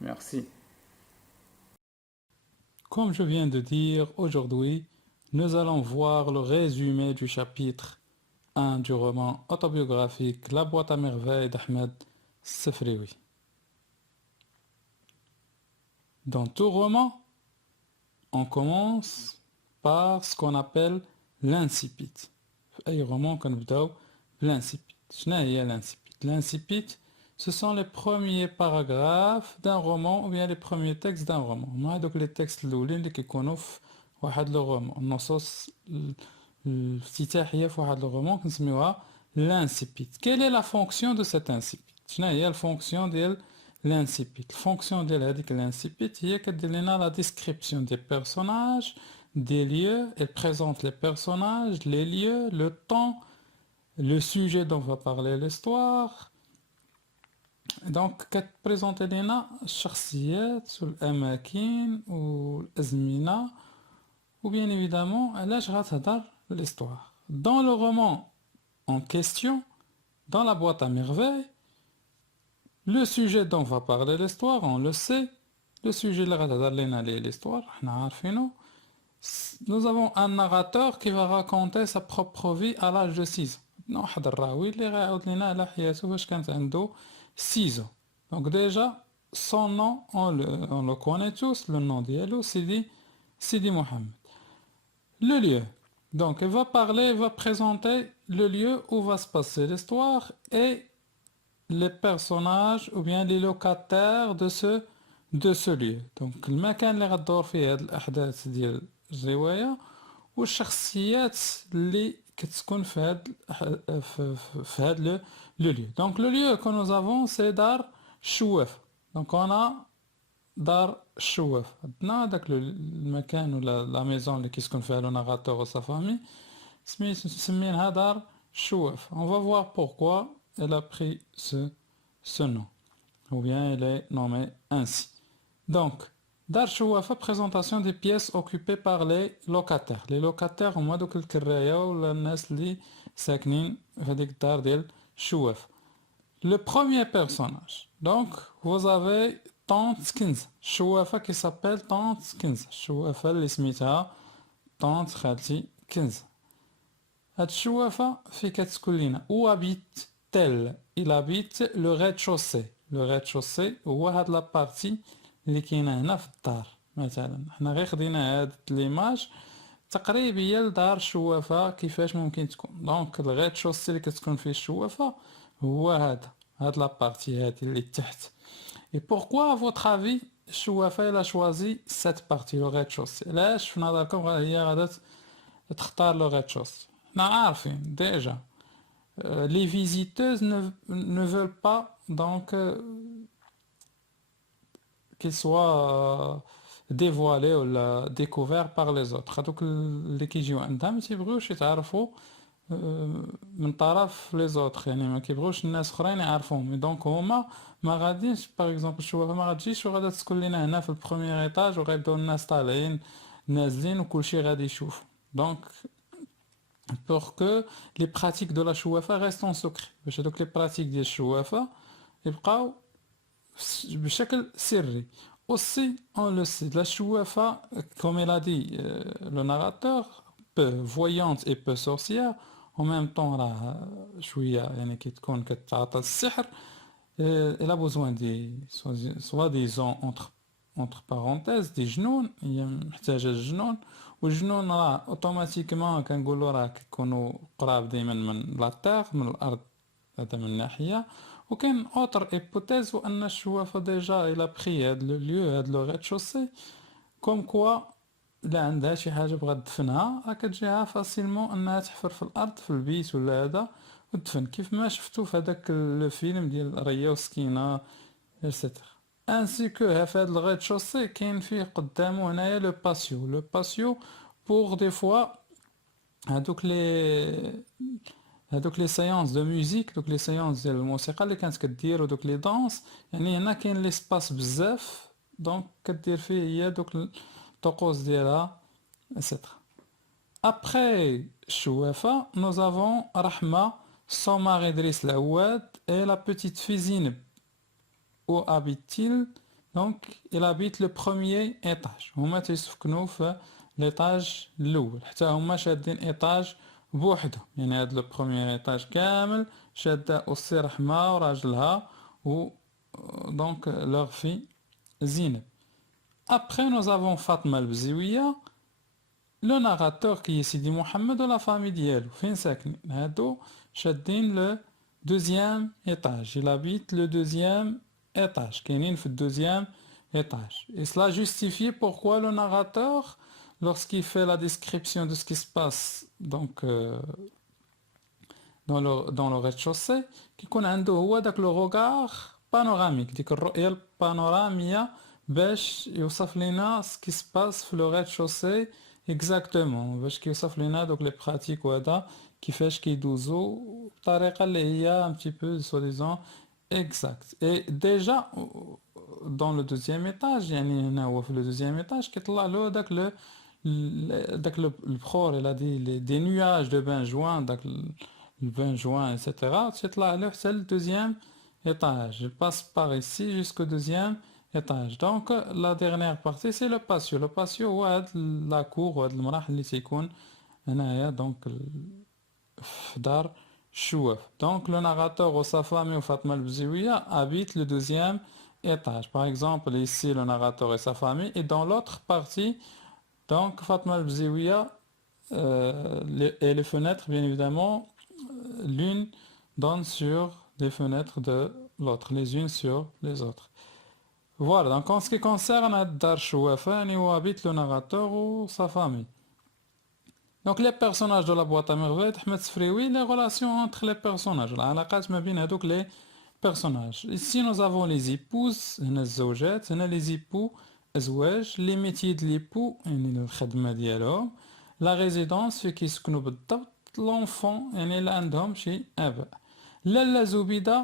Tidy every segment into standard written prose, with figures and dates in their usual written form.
Merci. Comme je viens de dire, aujourd'hui, nous allons voir le résumé du chapitre 1 du roman autobiographique La boîte à merveilles d'Ahmed Sefrioui. Dans tout roman, on commence par ce qu'on appelle l'incipit. في أي roman كنبداو بالincipit. شنو هي l'incipit? L'incipit, ce sont les premiers paragraphes d'un roman ou bien les premiers textes d'un roman. هما هادوك les textes الأولين اللي كيكونوا في واحد لو رومان. النصوص الافتتاحية في واحد لو رومان كنسميوها l'incipit. Quelle est la fonction de cet incipit? شنو هي الفونكسيون ديال l'incipit? الفونكسيون ديال هذيك l'incipit هي كدير لنا la description des personnages, des lieux, elle présente les personnages, les lieux, le temps, le sujet dont va parler l'histoire. Donc كتبريزونتي لنا الشخصيات والأماكن والأزمنة ou bien évidemment علاش غتهضر l'histoire. Dans le roman en question, dans la boîte à merveilles, le sujet dont va parler l'histoire, on le sait, le sujet اللي غتهضر لنا عليه l'histoire, حنا عارفينه. Nous avons un narrateur qui va raconter sa propre vie à l'âge de 6 ans. واحد الراوي اللي غيعاود لنا على حياته فاش كانت عنده 6 ans. Donc déjà, son nom, on le connaît tous, le nom ديالو Sidi Mohamed. Le lieu. Donc il va parler, il va présenter le lieu où va se passer l'histoire et les personnages ou bien les locataires de ce lieu. Donc المكان اللي غدور فيه هاد الأحداث ديال الرواية والشخصيات اللي كتكون في هاد le lieu. Donc le lieu que nous avons c'est Dar Chouaf. Donc on a Dar Chouaf. عندنا داك المكان ولا la maison اللي كيسكن فيها le narrateur ou sa famille سميناها Dar Chouaf. On va voir pourquoi elle a pris ce nom. Ou bien elle est nommée ainsi. Donc Dar Chouafa, présentation des pièces occupées par les locataires. Les locataires هما دوك الكراية ولا الناس اللي ساكنين في هذيك الدار ديال Chouaf. Le premier personnage. Donc vous avez Tante Kinza. Chouafa qui s'appelle Tante Kinza. Chouafa اللي سميتها Tante خالتي كنزة. هاد Chouafa في كتقول لنا où habite-t-elle? Il habite le rez-de-chaussée. Le rez-de-chaussée هو هاد لا بارتي اللي كاينه هنا في الدار. مثلا حنا غير خدينا هاد ليماج تقريبيه لدار الشوافه كيفاش ممكن تكون. دونك الغيت شوسي اللي كتكون فيه الشوافه هو هاد لا بارتي هادي اللي تحت. اي بوركوا فوتر افي الشوافه الا شوازي سيت بارتي لو غيت شوسي؟ علاش في نظركم هي غادا تختار لو غيت شوسي؟ حنا عارفين ديجا les visiteuses ne veulent pas donc qu'il soit dévoilé ou découvert par les autres. هذوك اللي كيجيو عندها ما تيبغيوش يتعرفوا من طرف لي زوتر، يعني ما كيبغيوش الناس اخرين يعرفوهم. دونك هما ما غاديش باغ اكزومبل الشوافه ما غاتجيش وغادا تسكن لينا هنا في البروميير ايطاج وغيبداو الناس طالعين نازلين وكلشي غادي يشوف. دونك pour que les pratiques de la chouafa restent en secret باش هذوك les pratiques ديال الشوافه يبقاو بشكل سري. Aussi, on le sait, la chouafa, comme elle a dit le narrateur, peu voyante et peu sorcière, en même temps, شوية يعني كي تكون كتعاطى السحر, elle a besoin des soi-disant entre parenthèses des جنون. هي محتاجة الجنون والجنون راه اوتوماتيكمون كنقولوا راه كيكونوا قراب دائما من لا تيغ من الارض. هذا من ناحية. وكاين اوتر ايبوتيز هو ان الشوافة ديجا الى بخي هاد لو ليو هاد لو غيت شوسي كوم كوا الا عندها شي حاجة بغات تدفنها راه كتجيها فاسيلمون انها تحفر في الارض في البيت ولا هذا وتدفن كيف ما شفتو في هذاك الفيلم ديال ريا وسكينة اكسيتيرا. انسي كو في هاد الغيت شوسي كاين فيه قدامو هنايا لو باسيو بور دي فوا هادوك لي سيونس دو ميوزيك دوك لي سيونس ديال الموسيقى اللي كانت كدير ودوك لي دانس. يعني هنا كاين لي سباس بزاف دونك كدير فيه هي دوك الطقوس ديالها اكسيتيرا. Après Chouafa, nous avons Rahma, son mari Driss Lawad et la petite Fizine. Où habite-t-il? Donc il habite le premier étage. هما تيسكنوا في l'étage الأول حتى هما شادين étage بوحدهم يعني هاد لو بروميير étage كامل شادة أسي رحمة وراجلها و donc leur fille Zineb. Après nous avons Fatma al-Bziwiya, le narrateur qui est Sidi Mohamed de la famille ديالو فين ساكنين هادو شادين le deuxième étage. Il habite le deuxième étage. كاينين في الدوزيام étage. Et cela justifie pourquoi le narrateur, lorsqu'il fait la description de ce qui se passe donc dans le rez-de-chaussée, كيكون عنده هو داك لو روغار بانوراميك ديك الرؤية البانورامية باش يوصف لنا ce qui se passe في le rez-de-chaussée exactement باش كيوصف لنا دوك لي براتيك وهذا كيفاش كيدوزو بطريقة اللي هي un petit peu soi-disant exact. Et déjà dans le deuxième étage يعني هنا هو في le deuxième étage كيطلع له داك البخور il a dit des nuages de benjoin داك le benjoin etc. تيطلع له حتى le deuxième étage. Il passe par ici jusqu'au deuxième étage. Donc la dernière partie c'est le patio. Le patio هو هاد la cour وهاد المراحل اللي تيكون هنايا donc في دار Chouaf. Donc le narrateur ou sa famille ou Fatma al-Bziwiya habite le deuxième étage. Par exemple, ici le narrateur et sa famille. Et dans l'autre partie, donc Fatma al-Bziwiya et les fenêtres, bien évidemment, l'une donne sur les fenêtres de l'autre, les unes sur les autres. Voilà, donc en ce qui concerne Dar Chouafa, où habite le narrateur ou sa famille. Donc les personnages de la boîte à merveilles, Ahmed Sfrioui, les relations entre les personnages, les personnages. Ici nous avons les épouses, les époux, les métiers de l'époux, la résidence, l'enfant, la zoubida,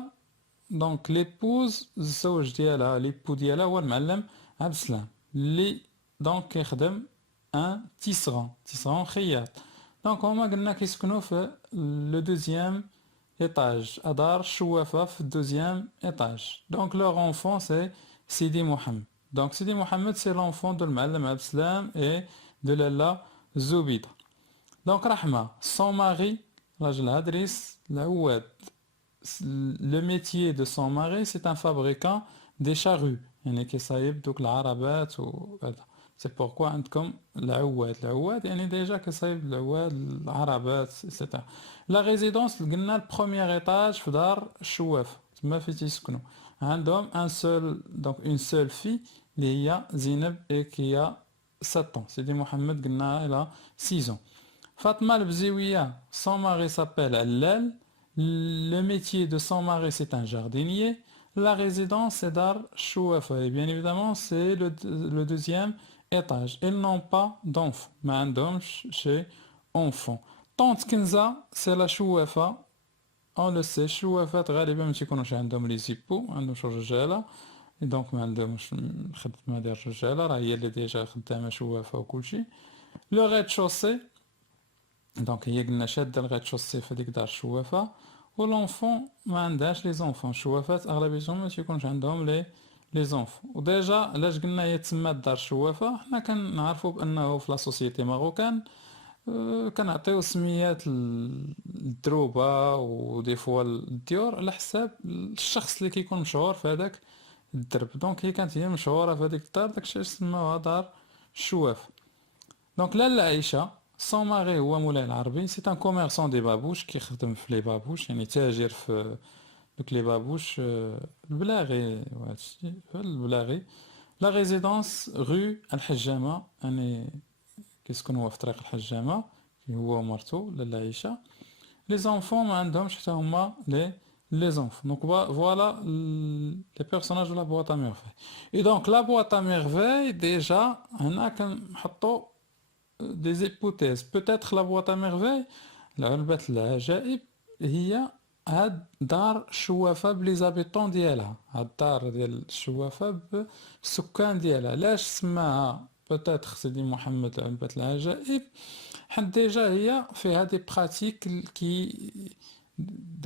donc l'épouse, l'époux ديالها هو المعلم عبد السلام اللي donc كيخدم un tisserand خياط. Donc هما قلنا كيسكنوا في le deuxième étage أدار شوافة في deuxième étage. Donc leur enfant c'est Sidi Mohamed. Donc Sidi Mohamed c'est l'enfant de المعلم عبد السلام et de Lalla Zoubida. Donc Rahma, son mari راجلها دريس العواد. Le métier de son mari c'est un fabricant des charrues يعني كيصايب دوك العربات وهذا. C'est pourquoi عندكم العواد يعني déjà كيصايب العواد العربات etc. La résidence قلنا le premier étage في دار الشواف تما فين تيسكنوا عندهم donc une seule fille اللي هي زينب et qui a 7 ans. Sidi Mohamed قلنا elle a 6 ans. Fatma al-Bziwiya, son mari s'appelle Allal. Le métier de son mari c'est un jardinier. La résidence c'est Dar Chouafa et bien évidemment c'est le deuxième étage. Ils n'ont pas d'enfants, mais un homme chez enfant. Tante Kenza c'est la Chouafa. On le sait, Chouafa غالبا ما تيكونوش عندهم لي زيبو عندهم شي رجاله دونك ما عندهمش خدمه ديال الرجاله راه هي اللي ديجا خدامه شوافه وكلشي. لو ريد شوسي دونك هي قلنا شاده الريد شوسي في ديك دار شوافه ولونفون ما عندهاش لي زونفون. شوافات اغلبيتهم ما تيكونش عندهم لي زونفون. وديجا علاش قلنا هي تسمات دار شوافه حنا كنعرفوا بانه في لا سوسيتي ماروكان كنعطيو سميات الدروبه ودي فوا الديور على حساب الشخص اللي كيكون مشهور في هذاك الدرب. دونك هي كانت هي مشهوره في هذيك الدار داكشي سماوها دار الشواف. دونك لاله عائشه سون ماري هو مولاي العربي سي ان كوميرسون دي بابوش كيخدم في لي بابوش يعني تاجر في دوك لي بابوش البلاغي وهادشي البلاغي. لا ريزيدونس رو الحجامه يعني كيسكن هو في طريق الحجامه هو ومرتو لاله عائشه. لي زونفون ما عندهمش حتى هما les enfants. Donc voilà les personnages de la boîte à merveilles. Et donc la boîte à merveilles déjà on a des hypothèses. Peut-être la boîte à merveilles العلبة العجائب هي هاد دار شوافة بلي زابيطون ديالها هاد الدار ديال الشوافة بالسكان ديالها. علاش سماها peut-être سيدي محمد علبة العجائب حيت ديجا هي فيها دي براتيك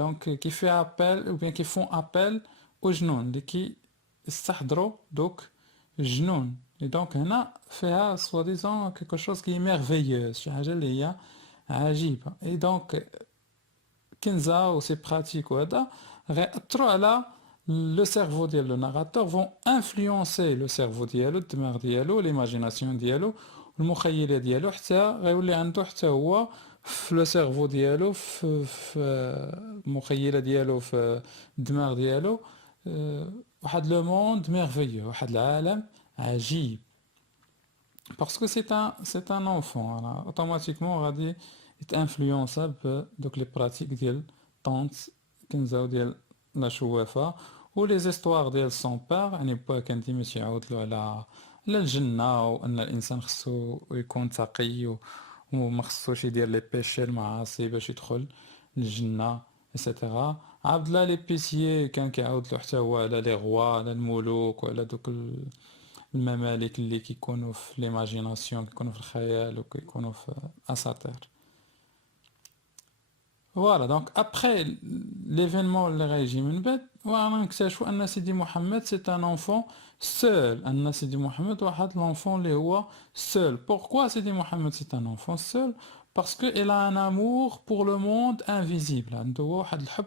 donc qui fait appel ou bien qui font appel aux جنون اللي كيستحضروا دوك جنون. Et donc هنا فيها soi-disant quelque chose qui est merveilleux, شي حاجة اللي هي عجيبة. Et donc Kenza ou ses pratiques وهذا غيأثروا على le cerveau ديال le narrateur, vont influencer le cerveau ديالو, الدماغ ديالو, l'imagination ديالو, المخيلة ديالو, حتى غيولي عنده حتى هو في لو سيرفو ديالو, في المخيلة ديالو, في الدماغ ديالو, واحد لو موند ميرفيو, واحد العالم عجيب. Parce que c'est un enfant, alors, automatiquement غادي يتانفلونسا بدوك لي براتيك ديال طونت كنزة وديال لا شوافة و لي زيستوار ديال سون بار. يعني با كان ديما تيعاودلو على الجنة وأن الإنسان خصو يكون تقي وما خصوش يدير لي بيشي المعاصي باش يدخل للجنة إتسيتيرا. عبد الله ليبيسيي كان كيعاودلو حتى هو على لي غوا, على الملوك وعلى دوك الممالك اللي كيكونوا في ليماجيناسيون, كيكونوا في الخيال وكيكونوا في أساطير. فوالا دونك ابخي ليفينمون اللي غيجي من بعد وانا نكتشفوا ان سيدي محمد سي ان انفون سول, ان سيدي محمد واحد لونفون اللي هو سول. بوركوا سيدي محمد سي ان انفون سول؟ باسكو il a un amour pour le monde invisible, عنده هو واحد الحب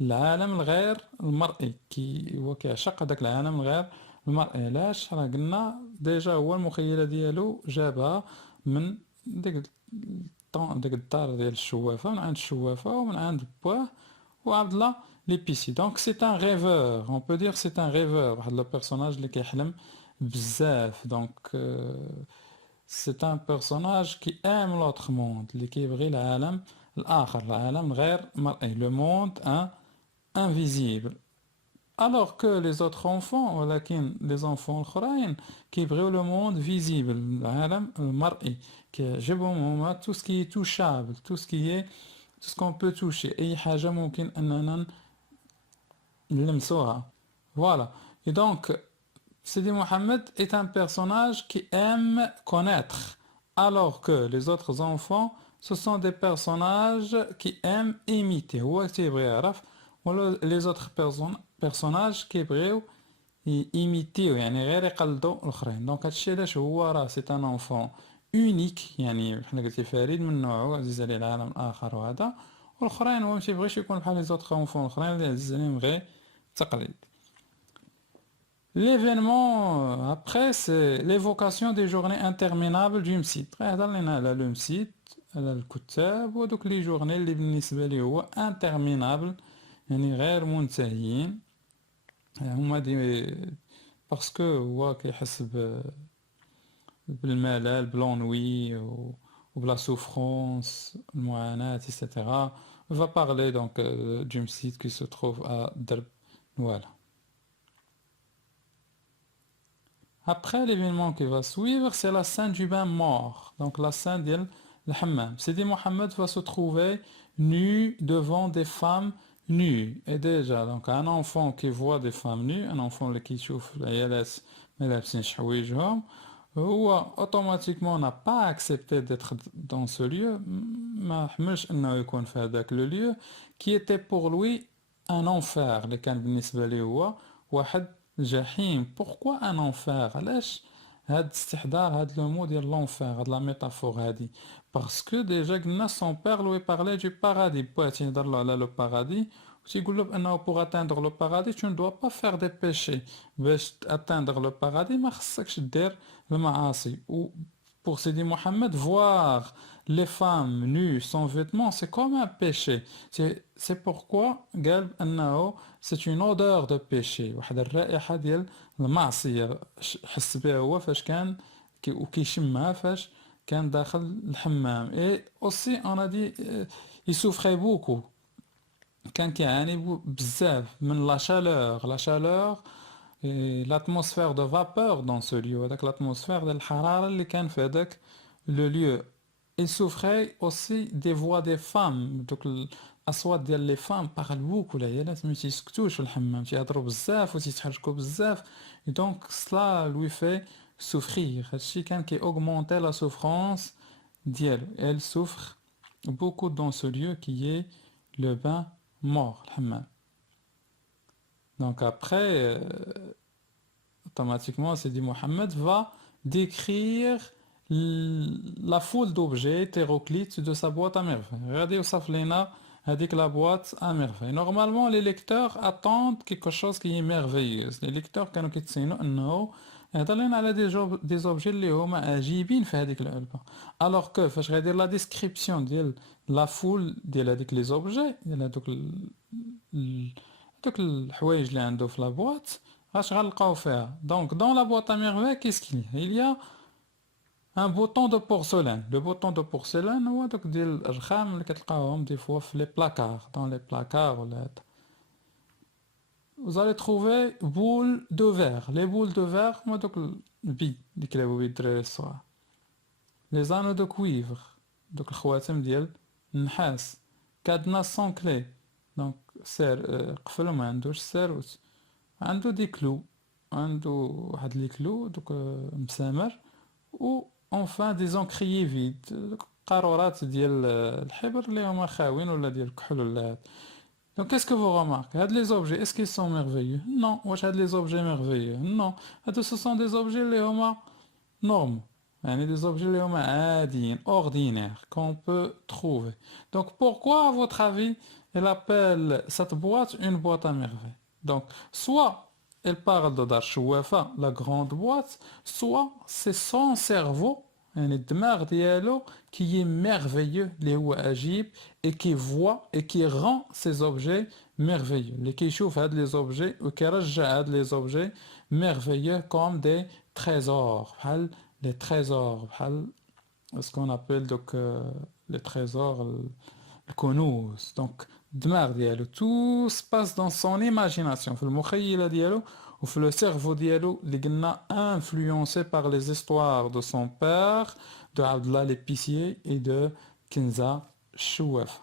للعالم الغير المرئي, كي هو كيعشق هذاك العالم الغير المرئي. علاش؟ راه قلنا ديجا هو المخيله ديالو جابها من ديك الدار ديال الشوافه, من عند الشوافه ومن عند بواه وعبد الله ليبيسي. دونك سي ان ريفور, اون بو دير سي ان ريفور, واحد لو بيرسوناج اللي كيحلم بزاف. دونك سي ان بيرسوناج كي ام لوتر موند, اللي كيبغي العالم الاخر, العالم غير مرئي, لو موند انفيزيبل. Alors que les autres enfants, ولكن les enfants الآخرين كيبغيو le monde visible, العالم المرئي, كيعجبهم هما tout ce qui est touchable, tout ce qui est, tout ce qu'on peut toucher, أي حاجة ممكن أننا نلمسوها. Voilà. Et donc, Sidi Mohammed est un personnage qui aime connaître, alors que les autres enfants, ce sont des personnages qui aiment imiter. هو تيبغي يعرف, ولا les autres personnages كيبغيو يميتيو, يعني غير يقلدوا الاخرين. دونك هادشي علاش هو راه سي ان انفون اونيك, يعني بحال قلتي فريد من نوعه, عزيز عليه العالم الاخر وهذا, والاخرين هو متيبغيش يكون بحال لي زوطخ انفون الاخرين اللي عزيز عليهم غير التقليد. L'événement après, c'est l'évocation des journées interminables du Msid. هذا لنا على لو مسيد, على الكتاب, ودوك لي جورني اللي بالنسبة لي هو interminable, يعني غير منتهيين. هما دي باسكو هو كيحس بالملل, بلونوي وبلا souffrance, المعاناة, etc. On va parler donc du Msid qui se trouve à Derb. Voilà. Après, l'événement qui va suivre, c'est la scène du bain mort. Donc la scène de l'hammam. Sidi Mohammed va se trouver nu devant des femmes nues. Et déjà, donc un enfant qui voit des femmes nues, un enfant qui souffre, ou automatiquement n'a pas accepté d'être dans ce lieu, le lieu qui était pour lui un enfer. اللي كان بالنسبة ليه هو واحد الجحيم. Pourquoi un enfer? علاش هاد الاستحضار, هاد لو مو ديال l'enfer, هاد لا ميتافور هادي؟ parce que déjà قلنا son père lui parlait du paradis, باه تيهضر له على لو paradis وتيقول له بانه pour atteindre le paradis tu ne dois pas faire des péchés. باش atteindre le paradis ما خصكش دير المعاصي. و pour Sidi Mohammed, voir les femmes nues sans vêtements, c'est comme un péché. C'est pourquoi قال أنه c'est une odeur de péché, واحد الرائحة ديال المعصية حس بها هو فاش كان وكيشمها فاش كان داخل الحمام. Et aussi on a dit il souffrait beaucoup, كان كيعاني بزاف من la chaleur et l'atmosphère de vapeur dans ce lieu, avec l'atmosphère de الحرارة اللي كان في هذاك le lieu. Il souffrait aussi des voix des femmes, donc الأصوات ديال لي فام بارل بوكو, العيالات ما تيسكتوش في الحمام, تيهضروا بزاف وتيتحركوا بزاف. Et donc cela lui fait souffrir. هادشي كان كي augmenter la souffrance ديالو. Elle souffre beaucoup dans ce lieu qui est le bain mort, الحمام. Donc après automatiquement Sidi Mohammed va décrire la foule d'objets hétéroclites de sa boîte à merveille. Regardez يوصف لنا هذيك la boîte à merveille. Normalement, les lecteurs attendent quelque chose qui est merveilleux. Les lecteurs كانوا كيتسينوا انه هذا لنا على des objets اللي هما عجيبين في هذيك العلبة. Alors que فاش غيدير la description ديال la foule ديال هذيك les objets ديال هذوك الحوايج اللي عنده في la boîte اش غنلقاو فيها. Donc dans la boîte à merveille qu'est-ce qu'il y a? Il y a un bouton de porcelaine. Le bouton de porcelaine هو دوك ديال الرخام اللي كتلقاوهم دي فوا في les placards, dans les placards ولا هذا. Vous allez trouver boules de verre. Les boules de verre هما دوك البي اللي كيلعبوا بيه الدراري الصغار. Les anneaux de cuivre. دوك الخواتم ديال النحاس. cadenas sans clé. Donc سير قفل وما عندوش ساروت. عنده دي كلو. عنده واحد لي كلو دوك مسامر. و enfin des encriers vides قارورات ديال الحبر اللي هما خاوين ولا ديال الكحول ولا هاد. Donc qu'est-ce que vous remarquez? هاد les objets est-ce qu'ils sont merveilleux? Non. واش هاد les objets merveilleux? Non. هادو ce sont des objets اللي هما normaux. يعني des objets اللي هما عاديين ordinaires qu'on peut trouver. Donc pourquoi à votre avis elle appelle cette boîte une boîte à merveille? Donc soit elle parle de Dar Chouafa, la grande boîte, soit c'est son cerveau, يعني الدماغ ديالو qui est merveilleux, اللي هو عجيب, et qui voit et qui rend ces objets merveilleux. اللي كيشوف هاد les objets وكيرجع هاد les objets merveilleux comme des trésors, بحال les trésors, بحال ce qu'on appelle donc les trésors, الكنوز. Donc الدماغ ديالو tout se passe dans son imagination في المخيلة ديالو وفي le cerveau ديالو اللي قلنا influencé par les histoires de son père, de Abdallah l'épicier et de Kinza Chouafa.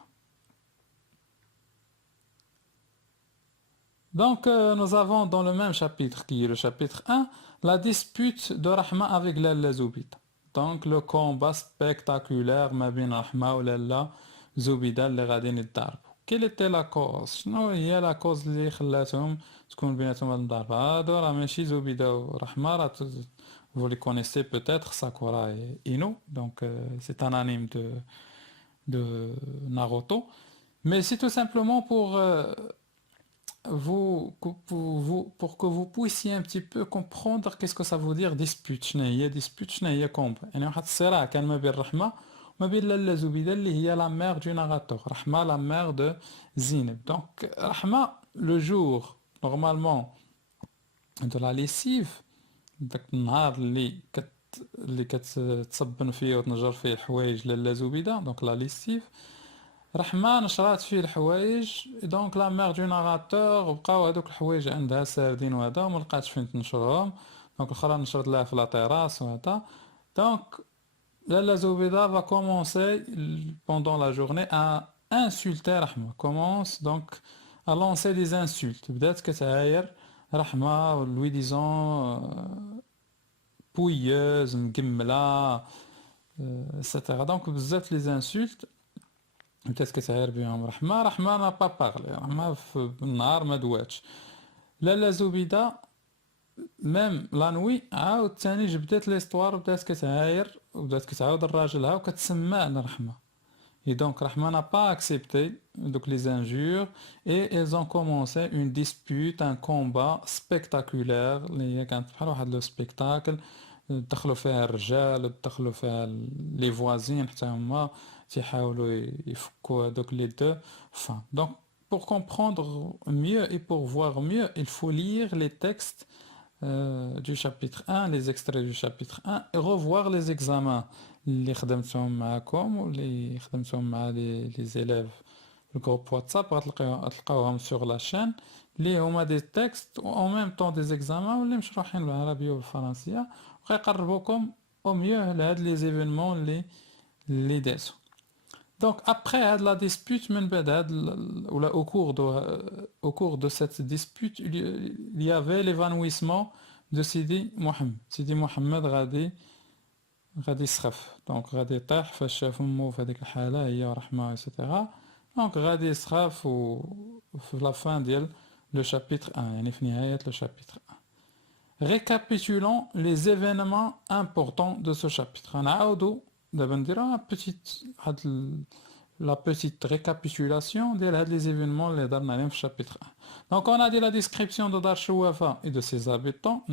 Donc nous avons dans le même chapitre qui est le chapitre 1 la dispute de Rahma avec Lalla Zoubida. Donc le combat spectaculaire ما بين رحمة ولالا زبيدة اللي غاديين يتضاربوا. Quelle était la cause? شنو هي لا كوز اللي خلاتهم تكون بيناتهم هاد المضاربة؟ هادو راه ماشي زبيدة ورحمة راه vous les connaissez peut-être Sakura et Ino, donc c'est un anime de Naruto. Mais c'est tout simplement pour pour que vous puissiez un petit peu comprendre qu'est-ce que ça veut dire dispute. شنو هي dispute شنو هي combat. يعني واحد الصراع كان ما بين رحمة وما بين لالا زبيدة اللي هي la mère du narrateur. رحمة la mère de Zineb. Donc رحمة le jour normalement de la lessive, داك النهار اللي كتصبن فيه وتنجر فيه الحوايج لالا زبيدة, donc la lessive, رحمة نشرات فيه الحوايج, دونك لا ميغ دو ناراتور بقاو هادوك الحوايج عندها ساردين وهذا وما لقاتش فين تنشرهم, دونك الاخرى نشرت لها في لا تيراس وهذا. دونك لالا زبيدة va commencer pendant la journée à insulter رحمة, commence donc à lancer des insultes. بدات كتعاير رحمة lui disant pouilleuse, مقملة, etc. Donc بزاف les insultes بدات كتعاير بهم رحمة. رحمة n'a pas parlé, رحمة في النهار ما دواتش. لالا زبيدة ميم لا نوي عاود تاني جبدات ليستوار وبدات كتعاير وبدات كتعاود لراجلها وكتسمع لرحمة. Et donc Rahma n'a pas accepté donc les injures et ils ont commencé une dispute, un combat spectaculaire اللي هي كانت بحال واحد لو سبيكتاكل دخلوا فيها الرجال دخلوا فيها لي فوازين حتى هما تيحاولوا يفكوا هذوك لي دو femmes. Donc pour comprendre mieux et pour voir mieux, il faut lire les textes du chapitre 1, les extraits du chapitre 1 et revoir les examens اللي خدمتهم معكم واللي خدمتهم مع لي زيليف في الجروب واتساب. غتلقاوهم sur la chaîne اللي هما دي تكست و en même temps des examens واللي مشروحين بالعربية والفرنسية وغيقربوكم au mieux لهاد لي زيفينمون اللي دازو. Donc après la dispute من بعد ou au cours de cette dispute il y avait l'évanouissement de Sidi Mohammed. Sidi Mohammed غادي يسخف, دونك غادي يطيح فاش شاف امو في هذيك الحاله هي ورحمه ايتترا. دونك غادي يسخف وفي لا فان ديال لو شابيتر 1, يعني في نهايه لو شابيتر 1 Récapitulons les événements importants de ce chapitre. La petite récapitulation des événements les derniers chapitre 1. Donc on a dit la description de Dar Shouafa et de ses habitants,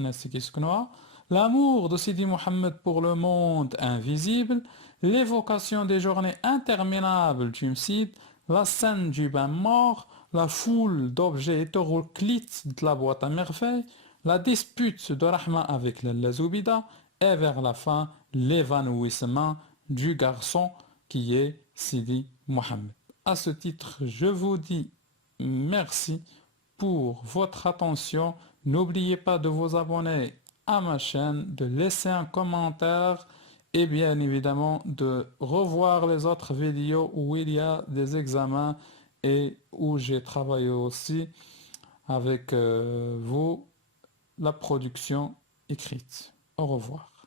l'amour de Sidi Mohammed pour le monde invisible, l'évocation des journées interminables du Msid, la scène du bain mort, la foule d'objets hétéroclites de la boîte à merveilles, la dispute de Rahma avec la Zoubida et vers la fin l'évanouissement du garçon qui est Sidi Mohammed. À ce titre, je vous dis merci pour votre attention. N'oubliez pas de vous abonner à ma chaîne, de laisser un commentaire et bien évidemment de revoir les autres vidéos où il y a des examens et où j'ai travaillé aussi avec vous la production écrite. Au revoir.